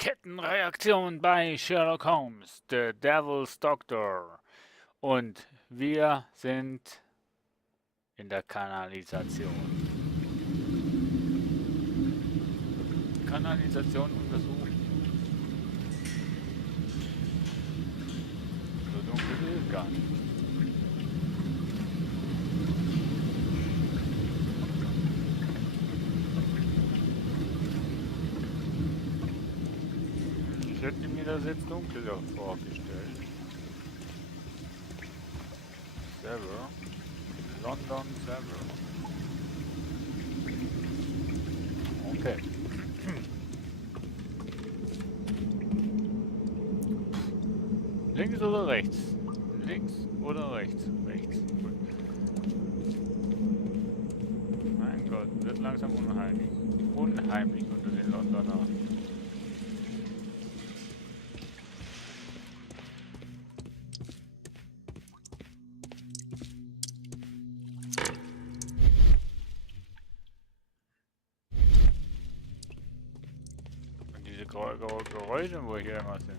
Kettenreaktion bei Sherlock Holmes, The Devil's Doctor. Und wir sind in der Kanalisation. Kanalisation untersuchen. So dunkel ist es gar nicht. Ich hätte mir das jetzt dunkler vorgestellt. Server. London Server. Okay. Links oder rechts? Links oder rechts? Rechts. Gut. Mein Gott, wird langsam unheimlich. Unheimlich unter den Londoner. Und diese Geräusche, wo hier immer sind.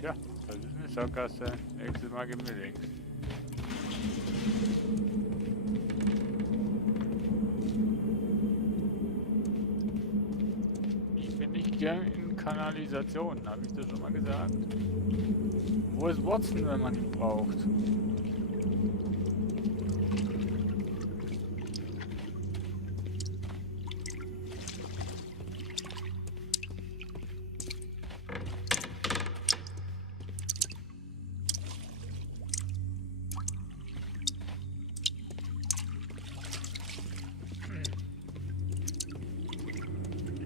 Tja, das ist eine Sackgasse. Nächstes Mal gehen wir links. Ich bin nicht gern in Kanalisationen, habe ich das schon mal gesagt? Wo ist Watson, wenn man ihn braucht?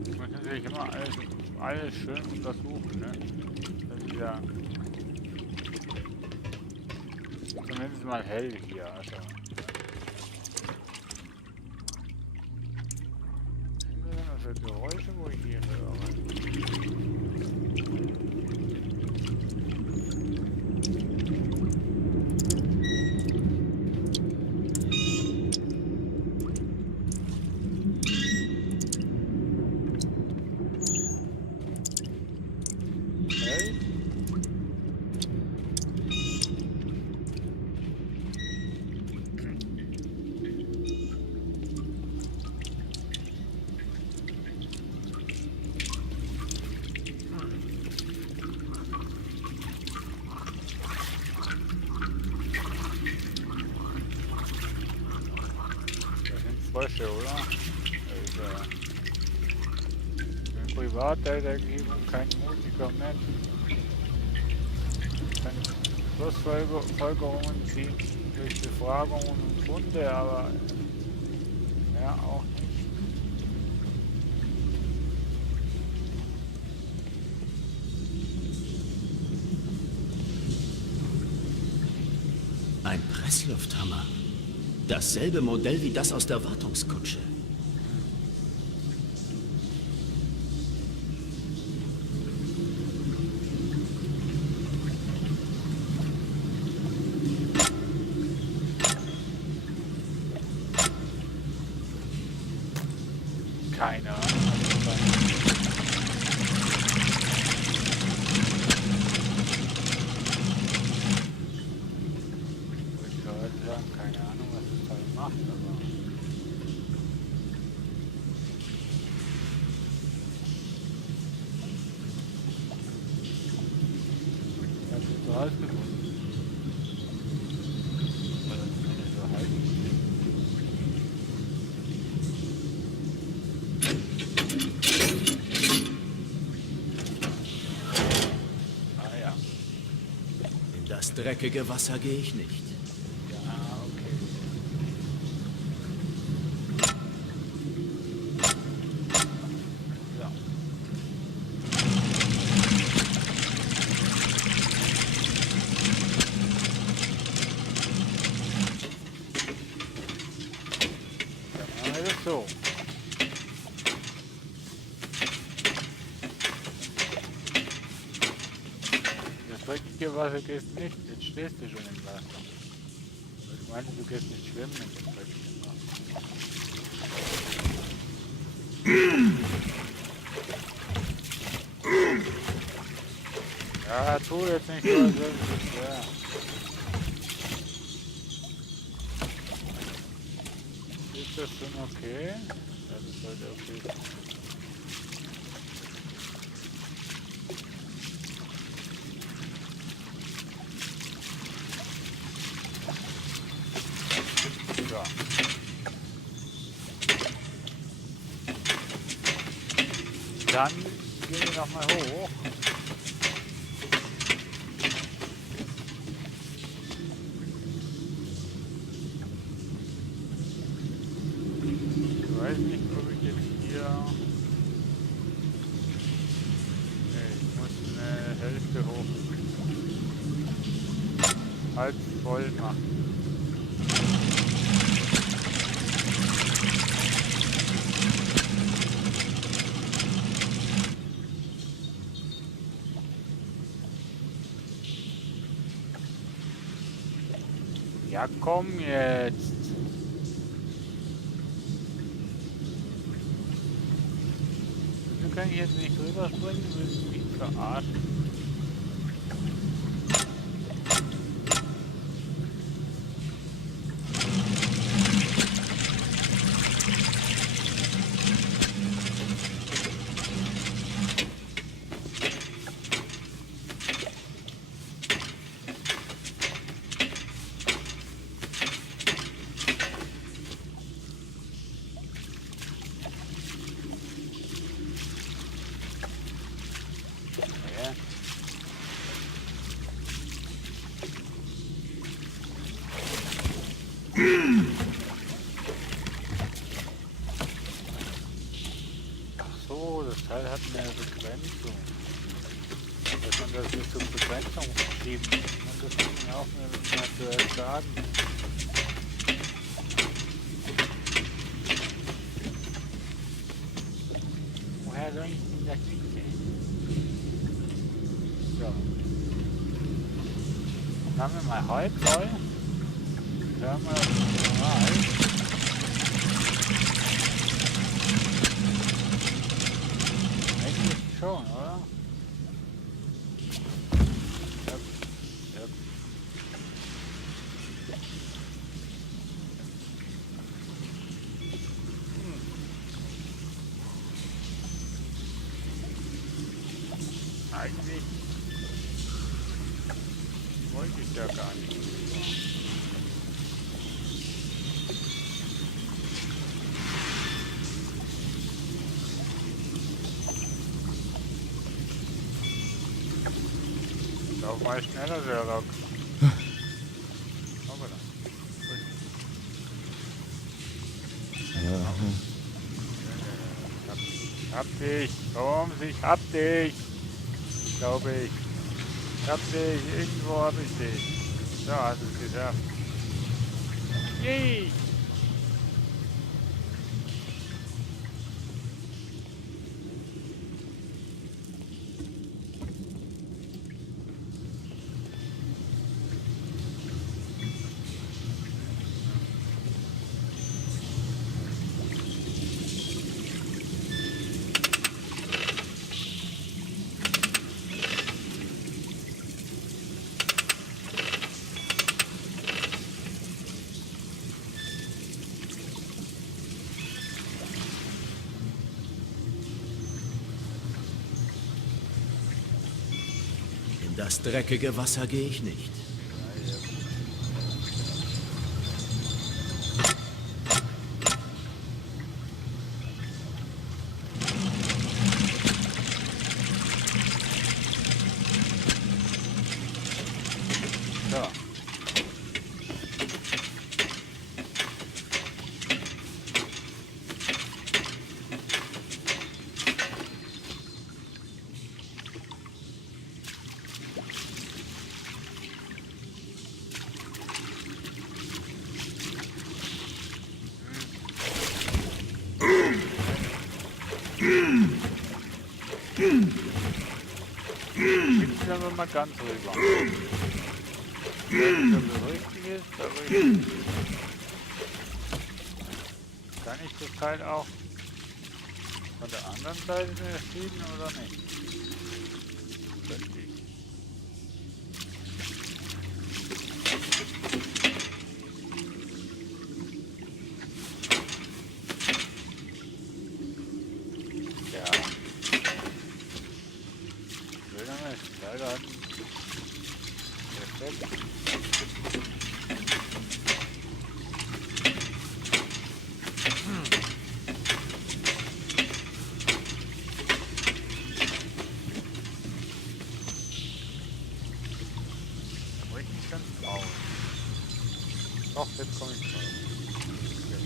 Man muss natürlich immer alles schön untersuchen, ne? Das ist ja zumindest mal hell hier, also. Was sind das für Geräusche, wo ich hier höre? Hell? Das sind Frösche, oder? Also, für Privatdetektiv und kein Medikament. Keine Schlussfolgerungen ziehen durch Befragungen und Funde, aber ja auch nicht. Ein Presslufthammer. Dasselbe Modell wie das aus der Wartungskutsche. Keine Ahnung. Ich würde sagen, keine Ahnung, was das Teil macht, aber. Ich habe es rausgefunden. Oder zumindest so halb. Ah ja. In das dreckige Wasser gehe ich nicht. Ja, okay. Ja. Dann machen wir das so. dreckige Wasser gehst nicht. Jetzt stehst du schon im Wasser. Ich meine, du gehst nicht schwimmen in dem dreckigen Wasser. Ja, tu jetzt nicht so, als wäre es schwer. Ist das schon okay? Ja, das sollte okay sein. So. Dann gehen wir nochmal hoch. Ich weiß nicht, ob ich jetzt hier... Nee, ich muss eine Hälfte hoch. Halb voll machen. Ja, komm jetzt. Wieso kann ich jetzt nicht drüber springen? Willst du mich verarschen? Ja. Ach so, das Teil hat eine Begrenzung. Dass man das nicht zur Begrenzung schieben. Und das muss man auch mal sagen. Woher soll ich denn das wissen? So. Dann haben wir mal halb voll. Hören wir das mal. Eigentlich schon, oder? Yep. Yep. Eigentlich wollte ich ja gar nicht. Lauf mal schneller, Sherlock. Hoppala. Hab dich, Holmes, ich hab dich. Glaube ich. Ich hab dich, irgendwo hab ich dich. So, hast es geschafft. Yay! In das dreckige Wasser gehe ich nicht. So. Gibt's aber mal ganz rüber. Ich weiß nicht, ob das richtig ist, aber ich... Kann ich das Teil auch von der anderen Seite schieben oder nicht? Könnte ich. Ja. Will er nicht. Leider hat perfekt. Komme ich nicht ganz raus. Doch, jetzt komme ich raus. Okay.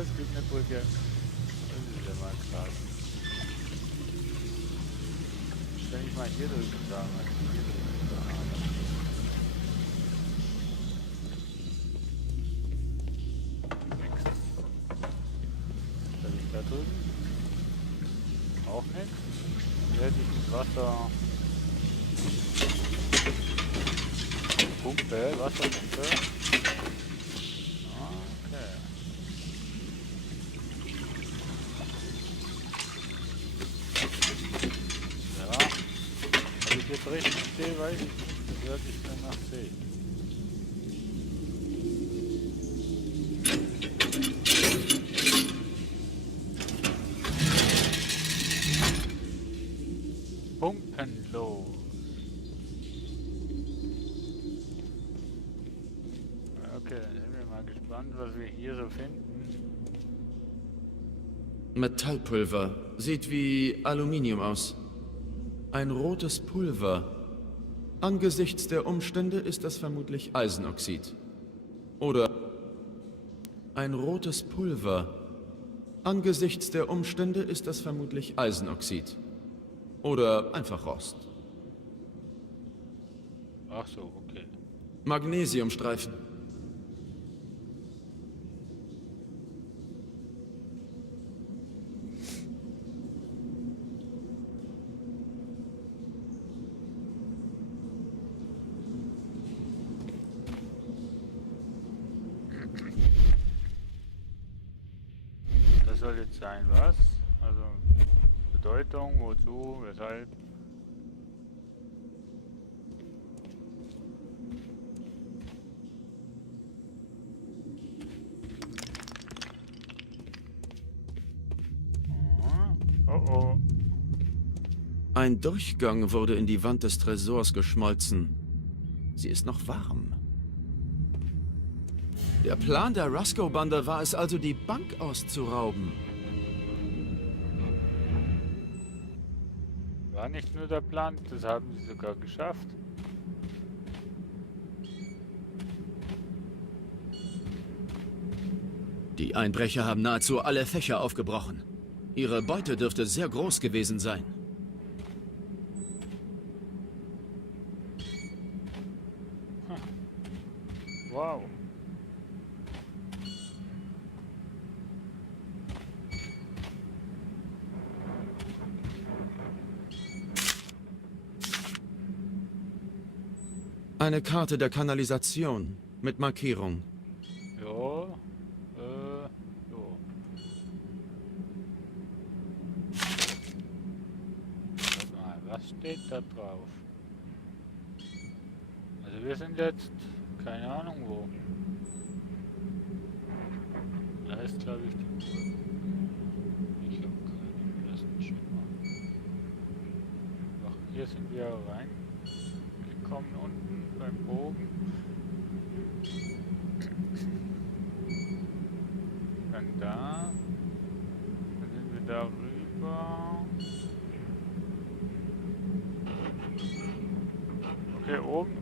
Es gibt eine Brücke. Das ist ja mal krass. Wenn ich mal hier drüben sagen, was ich hier drüben habe. Nix. Was habe ich da drüben? Auch nichts. Hier hätte ich das Wasser. Pumpe, Wasserpumpe. Okay. Ja. Ob ich jetzt richtig sehe, weiß ich nicht. Das hört sich danach sehen. Pumpenlos. Okay, dann sind wir mal gespannt, was wir hier so finden. Metallpulver. Sieht wie Aluminium aus. Ein rotes Pulver. Angesichts der Umstände ist das vermutlich Eisenoxid. Oder ein rotes Pulver. Angesichts der Umstände ist das vermutlich Eisenoxid. Oder einfach Rost. Ach so, okay. Magnesiumstreifen. Das soll jetzt sein, was? Also Bedeutung, wozu, weshalb? Oh oh. Ein Durchgang wurde in die Wand des Tresors geschmolzen. Sie ist noch warm. Der Plan der Rusko-Bande war es also, die Bank auszurauben. War nicht nur der Plan, das haben sie sogar geschafft. Die Einbrecher haben nahezu alle Fächer aufgebrochen. Ihre Beute dürfte sehr groß gewesen sein. Wow. Eine Karte der Kanalisation mit Markierung. Jo. Jo. Warte mal, was steht da drauf? Also wir sind jetzt, keine Ahnung wo. Da ist glaube ich die Uhr. Ich habe keinen blassen Schimmer. Doch, hier sind wir reingekommen unten beim Bogen. Dann da. Dann sind wir da rüber. Okay, oben,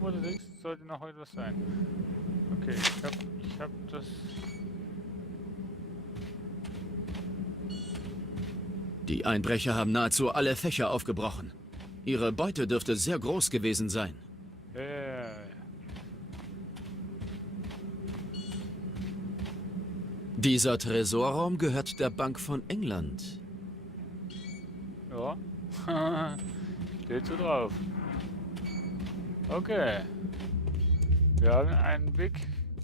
wo du sitzt, sollte noch etwas sein. Okay, ich hab das. Die Einbrecher haben nahezu alle Fächer aufgebrochen. Ihre Beute dürfte sehr groß gewesen sein. Dieser Tresorraum gehört der Bank von England. Ja. Steht so drauf. Okay. Wir haben einen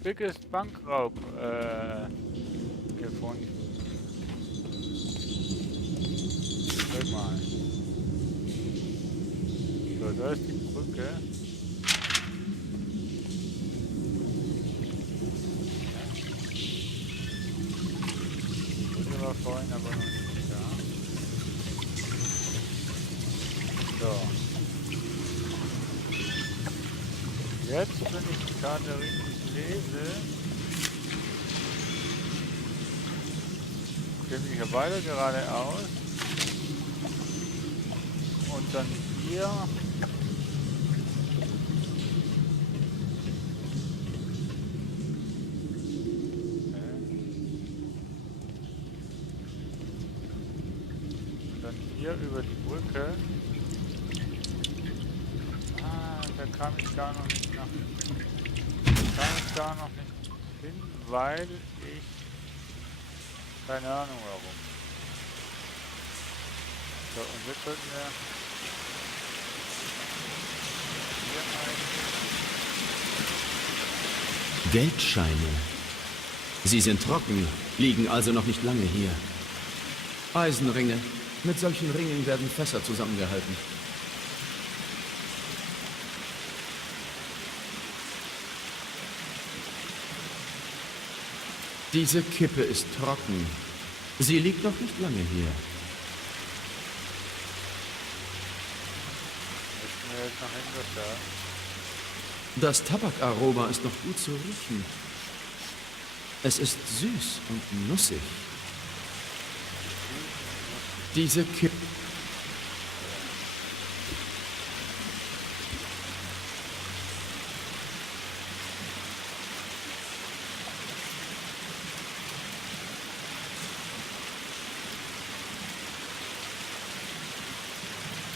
biggest Bankraub gefunden. Guck mal. So, da ist die Brücke. Die Brücke war vorhin aber noch nicht da. So. Jetzt, wenn ich die Karte richtig lese, bin ich ja weiter geradeaus und dann hier und dann hier über die Brücke. Da kam ich gar noch nicht nach. Kam ich gar noch nicht hin, weil ich keine Ahnung warum. So, und jetzt sollten wir hier Geldscheine. Sie sind trocken, liegen also noch nicht lange hier. Eisenringe. Mit solchen Ringen werden Fässer zusammengehalten. Diese Kippe ist trocken. Sie liegt noch nicht lange hier. müssen wir jetzt noch irgendwas da. Das Tabakaroma ist noch gut zu riechen. Es ist süß und nussig. Diese Kippe...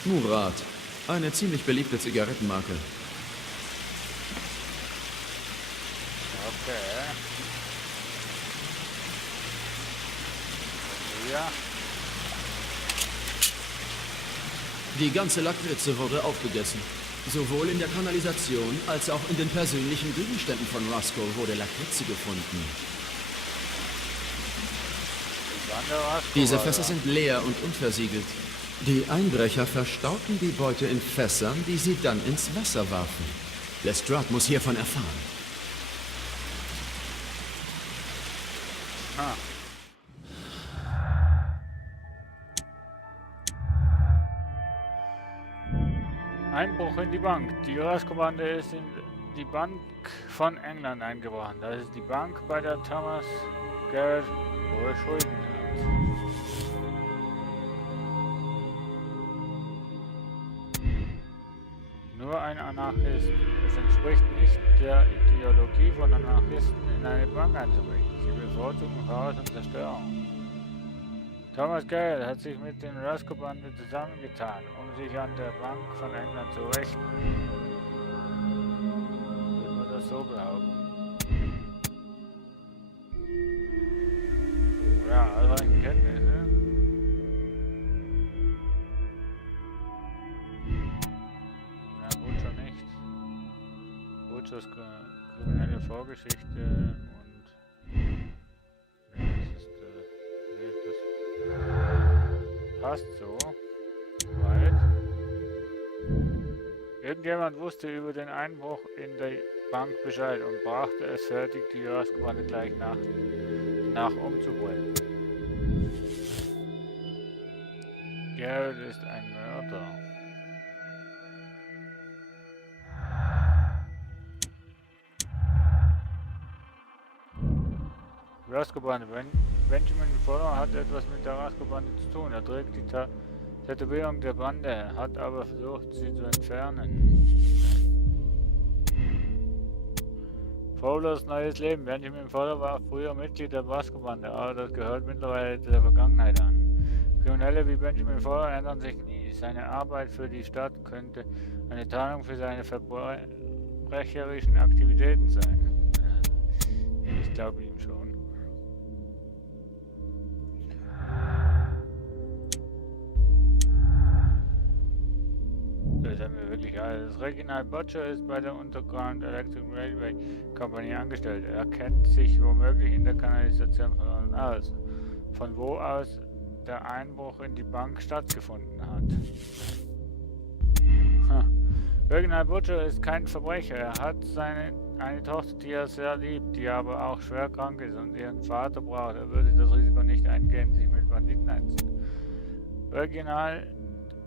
Murat, eine ziemlich beliebte Zigarettenmarke. Okay. Ja. Die ganze Lakritze wurde aufgegessen. Sowohl in der Kanalisation als auch in den persönlichen Gegenständen von Roscoe wurde Lakritze gefunden. Diese Fässer sind leer und unversiegelt. Die Einbrecher verstauten die Beute in Fässern, die sie dann ins Wasser warfen. Lestrade muss hiervon erfahren. Ah. Einbruch in die Bank. Die Roscoe-Bande ist in die Bank von England eingebrochen. Das ist die Bank, bei der Thomas Garrett hohe Schulden hat. Nur ein Anarchist. Es entspricht nicht der Ideologie von Anarchisten, in eine Bank einzubrechen. Sie bevorzugen Chaos und Zerstörung. Thomas Garrett hat sich mit den Roscoe-Bande zusammengetan, um sich an der Bank von England zu rächen. Würde man das so behaupten? Ja, ausreichend Kenntnisse. Na gut, schon nicht. Butchers kriminelle Vorgeschichte und... Passt so. Weit. Irgendjemand wusste über den Einbruch in der Bank Bescheid und brachte es fertig, die Roscoe-Bande gleich nach umzubringen. Garrett ist ein Mörder. Roscoe-Bande. Benjamin Fuller hat etwas mit der Roscoe-Bande zu tun. Er trägt die Tätowierung der Bande, hat aber versucht, sie zu entfernen. Fowlers neues Leben. Benjamin Fuller war früher Mitglied der Roscoe-Bande, aber das gehört mittlerweile der Vergangenheit an. Kriminelle wie Benjamin Fowler ändern sich nie. Seine Arbeit für die Stadt könnte eine Tarnung für seine verbrecherischen Aktivitäten sein. Ich glaube ihm schon. Das haben wir wirklich alles. Reginald Butcher ist bei der Underground Electric Railway Company angestellt. Er kennt sich womöglich in der Kanalisation aus. Von wo aus der Einbruch in die Bank stattgefunden hat. Reginald Butcher ist kein Verbrecher. Er hat eine Tochter, die er sehr liebt, die aber auch schwer krank ist und ihren Vater braucht. Er würde das Risiko nicht eingehen, sich mit Banditen einzusetzen. Reginald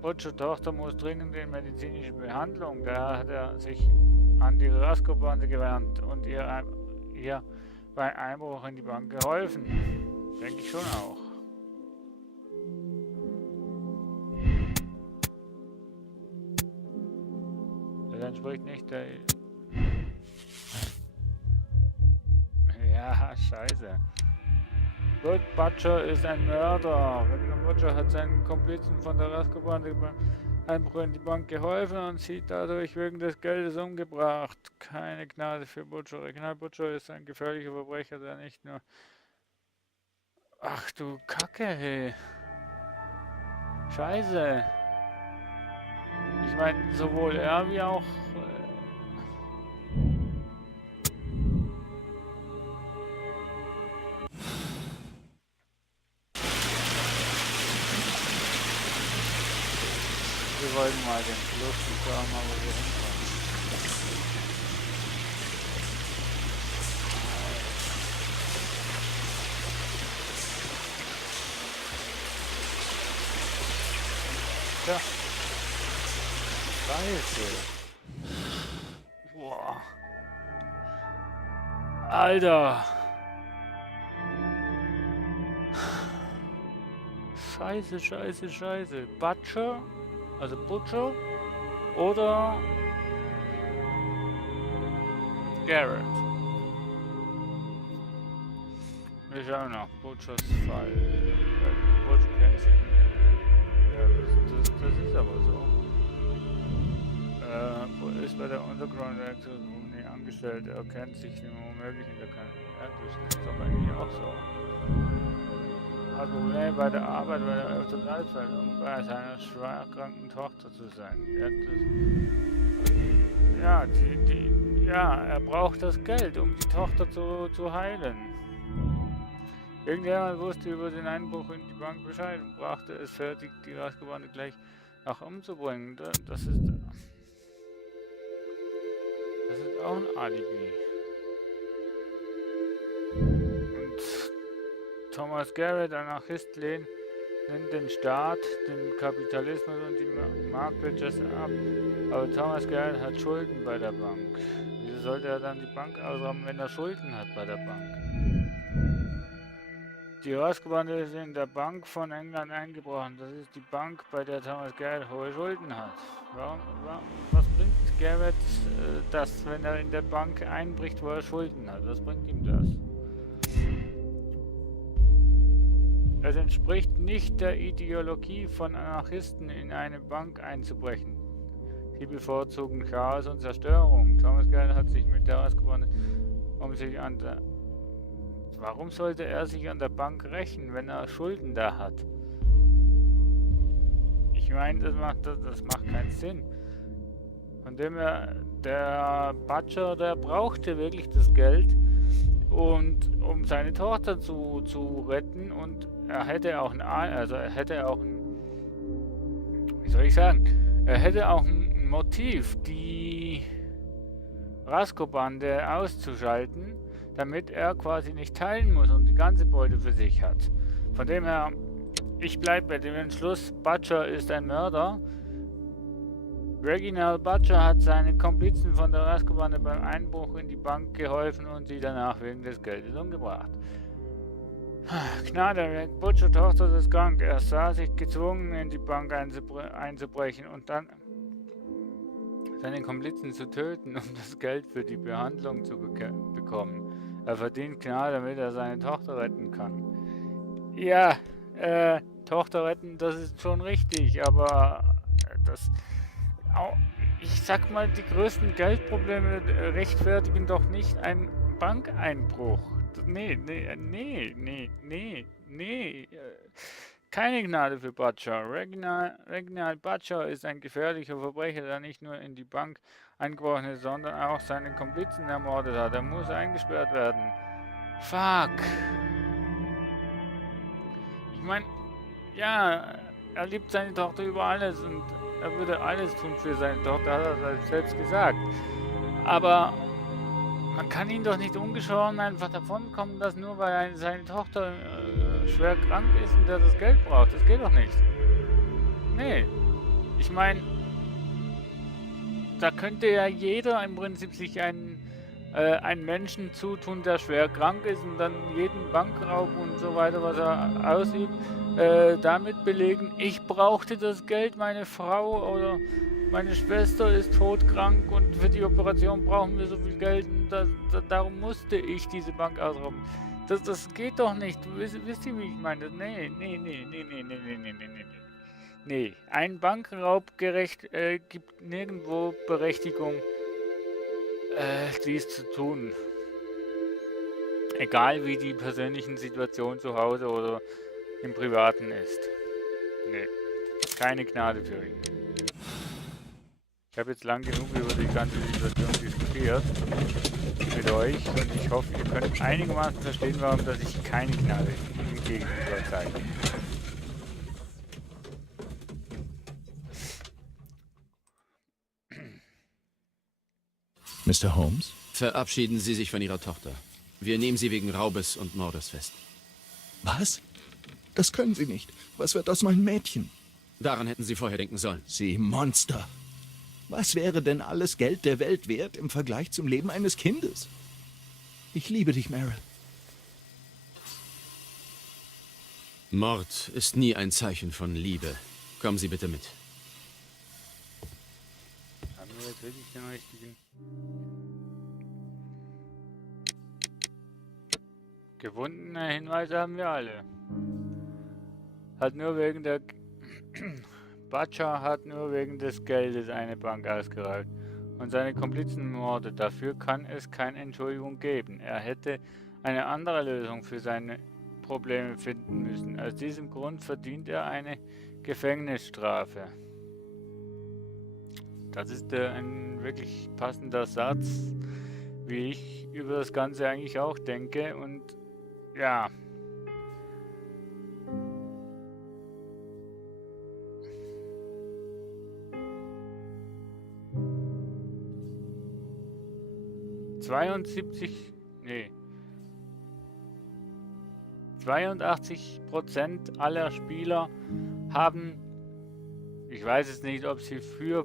Butcher Tochter muss dringend in medizinische Behandlung. Daher hat er sich an die Rasco-Bande gewandt und ihr bei Einbruch in die Bank geholfen. Denke ich schon auch. Das entspricht nicht der... Ja, scheiße. Bud Butcher ist ein Mörder. Reginald Butcher hat seinen Komplizen von der Rasco-Bande beim Einbruch in die Bank geholfen und sie dadurch wegen des Geldes umgebracht. Keine Gnade für Butcher. Reginald Butcher ist ein gefährlicher Verbrecher, der nicht nur... Ach du Kacke, hey. Scheiße. Ich meine, sowohl er wie auch... Wir wollten mal den Fluss und schauen mal, wo wir hinkommen. Tja. Scheiße. Boah. Alter. Scheiße, scheiße, scheiße. Butcher? Also Butcher oder Garrett. Wir schauen nach Butchers Fall. Butcher kennt sich. Ja, das ist aber so. Ist bei der Underground Company angestellt. Er kennt sich womöglich in der Kanzlei. Ja, das ist doch eigentlich auch so. Hat Probleme bei der Arbeit, weil er öfter Leidfällt, um bei seiner schwerkranken Tochter zu sein. Er braucht das Geld, um die Tochter zu heilen. Irgendjemand wusste über den Einbruch in die Bank Bescheid und brachte es fertig, die Rasco-Bande gleich auch umzubringen. Das ist auch ein Alibi. Thomas Garrett, Anarchist, lehnt den Staat, den Kapitalismus und die Marktwirtschaft ab. Aber Thomas Garrett hat Schulden bei der Bank. Wieso sollte er dann die Bank ausrauben, wenn er Schulden hat bei der Bank? Die Rasco-Bande ist in der Bank von England eingebrochen. Das ist die Bank, bei der Thomas Garrett hohe Schulden hat. Was bringt Garrett das, wenn er in der Bank einbricht, wo er Schulden hat? Was bringt ihm das? Es entspricht nicht der Ideologie von Anarchisten, in eine Bank einzubrechen. Sie bevorzugen Chaos und Zerstörung. Thomas Garrett hat sich mit der Rasco-Bande Warum sollte er sich an der Bank rächen, wenn er Schulden da hat? Ich meine, das macht keinen Sinn. Von dem her, der Butcher, der brauchte wirklich das Geld, und um seine Tochter zu retten, und er hätte auch wie soll ich sagen, er hätte auch ein Motiv, die Rasco-Bande auszuschalten, damit er quasi nicht teilen muss und die ganze Beute für sich hat. Von dem her, ich bleibe bei dem Entschluss, Butcher ist ein Mörder. Reginald Butcher hat seinen Komplizen von der Rasco-Bande beim Einbruch in die Bank geholfen und sie danach wegen des Geldes umgebracht. Gnade, Butcher Tochter ist krank. Er sah sich gezwungen, in die Bank einzubrechen und dann seine Komplizen zu töten, um das Geld für die Behandlung zu bekommen. Er verdient Gnade, damit er seine Tochter retten kann. Ja, Tochter retten, das ist schon richtig, aber das... Ich sag mal, die größten Geldprobleme rechtfertigen doch nicht einen Bankeinbruch. Nee. Keine Gnade für Butcher. Reginald Butcher ist ein gefährlicher Verbrecher, der nicht nur in die Bank eingebrochen ist, sondern auch seine Komplizen ermordet hat. Er muss eingesperrt werden. Fuck. Ich meine, ja, er liebt seine Tochter über alles und er würde alles tun für seine Tochter, hat er selbst gesagt. Aber man kann ihn doch nicht ungeschoren einfach davonkommen lassen, nur weil seine Tochter schwer krank ist und der das Geld braucht. Das geht doch nicht. Nee. Ich meine, da könnte ja jeder im Prinzip sich einen Menschen zutun, der schwer krank ist und dann jeden Bankraub und so weiter, was er ausübt, damit belegen, ich brauchte das Geld, meine Frau oder meine Schwester ist todkrank und für die Operation brauchen wir so viel Geld und darum musste ich diese Bank ausrauben. Das geht doch nicht. Wisst ihr, wie ich meine? Nee. Ein Bankraub gibt nirgendwo Berechtigung, dies zu tun. Egal wie die persönlichen Situationen zu Hause oder im Privaten ist. Nee, keine Gnade für ihn. Ich habe jetzt lang genug über die ganze Situation diskutiert mit euch und ich hoffe, ihr könnt einigermaßen verstehen, warum dass ich keine Gnade im Gegenüber zeige. Mr. Holmes? Verabschieden Sie sich von Ihrer Tochter. Wir nehmen Sie wegen Raubes und Mordes fest. Was? Das können Sie nicht. Was wird aus meinem Mädchen? Daran hätten Sie vorher denken sollen. Sie Monster. Was wäre denn alles Geld der Welt wert im Vergleich zum Leben eines Kindes? Ich liebe dich, Meryl. Mord ist nie ein Zeichen von Liebe. Kommen Sie bitte mit. Haben wir jetzt wirklich den richtigen? Gewundene Hinweise haben wir alle. Hat nur wegen der... Butcher hat nur wegen des Geldes eine Bank ausgeraubt und seine Komplizen mordet. Dafür kann es keine Entschuldigung geben. Er hätte eine andere Lösung für seine Probleme finden müssen. Aus diesem Grund verdient er eine Gefängnisstrafe. Das ist ein wirklich passender Satz, wie ich über das Ganze eigentlich auch denke. Und ja... Nee. 82% aller Spieler haben, ich weiß es nicht, ob sie für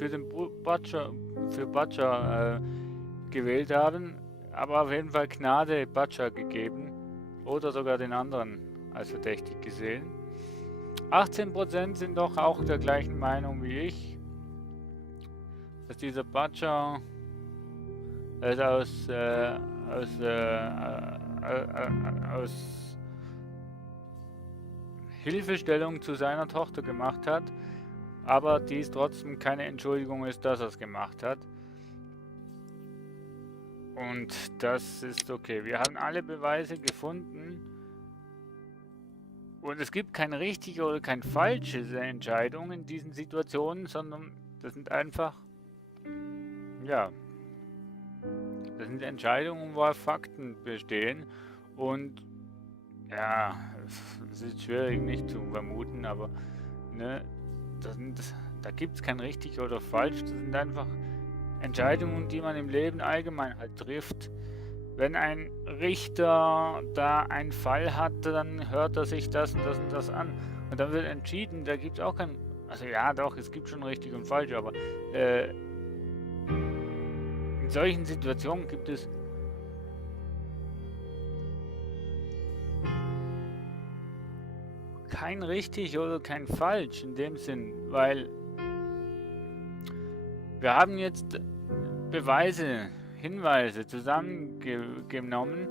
den Butcher gewählt haben, aber auf jeden Fall Gnade Butcher gegeben oder sogar den anderen als verdächtig gesehen. 18% sind doch auch der gleichen Meinung wie ich, dass dieser Butcher aus Hilfestellung zu seiner Tochter gemacht hat, aber dies trotzdem keine Entschuldigung ist, dass er es gemacht hat. Und das ist okay. Wir haben alle Beweise gefunden und es gibt kein richtig oder kein falsche Entscheidung in diesen Situationen, sondern das sind einfach, ja, das sind Entscheidungen, wo Fakten bestehen und ja, es ist schwierig nicht zu vermuten, aber ne, da gibt es kein richtig oder falsch, das sind einfach Entscheidungen, die man im Leben allgemein halt trifft. Wenn ein Richter da einen Fall hat, dann hört er sich das und das an und dann wird entschieden, da gibt es auch kein, also ja doch, es gibt schon richtig und falsch, aber in solchen Situationen gibt es kein richtig oder kein falsch in dem Sinn, weil wir haben jetzt Beweise, Hinweise zusammengenommen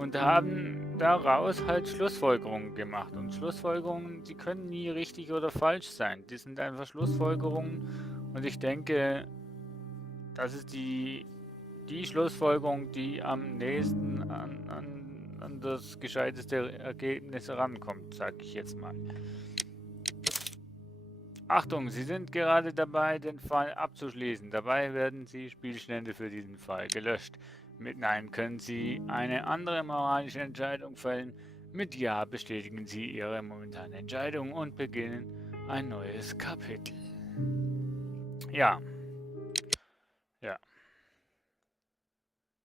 und haben daraus halt Schlussfolgerungen gemacht. Und Schlussfolgerungen, die können nie richtig oder falsch sein. Die sind einfach Schlussfolgerungen und ich denke, das ist die Schlussfolgerung, die am nächsten an das gescheiteste Ergebnis rankommt, sage ich jetzt mal. Achtung, Sie sind gerade dabei, den Fall abzuschließen. Dabei werden Sie Spielstände für diesen Fall gelöscht. Mit Nein können Sie eine andere moralische Entscheidung fällen. Mit Ja bestätigen Sie Ihre momentane Entscheidung und beginnen ein neues Kapitel. Ja. Ja.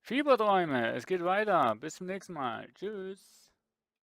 Fieberträume, es geht weiter. Bis zum nächsten Mal. Tschüss.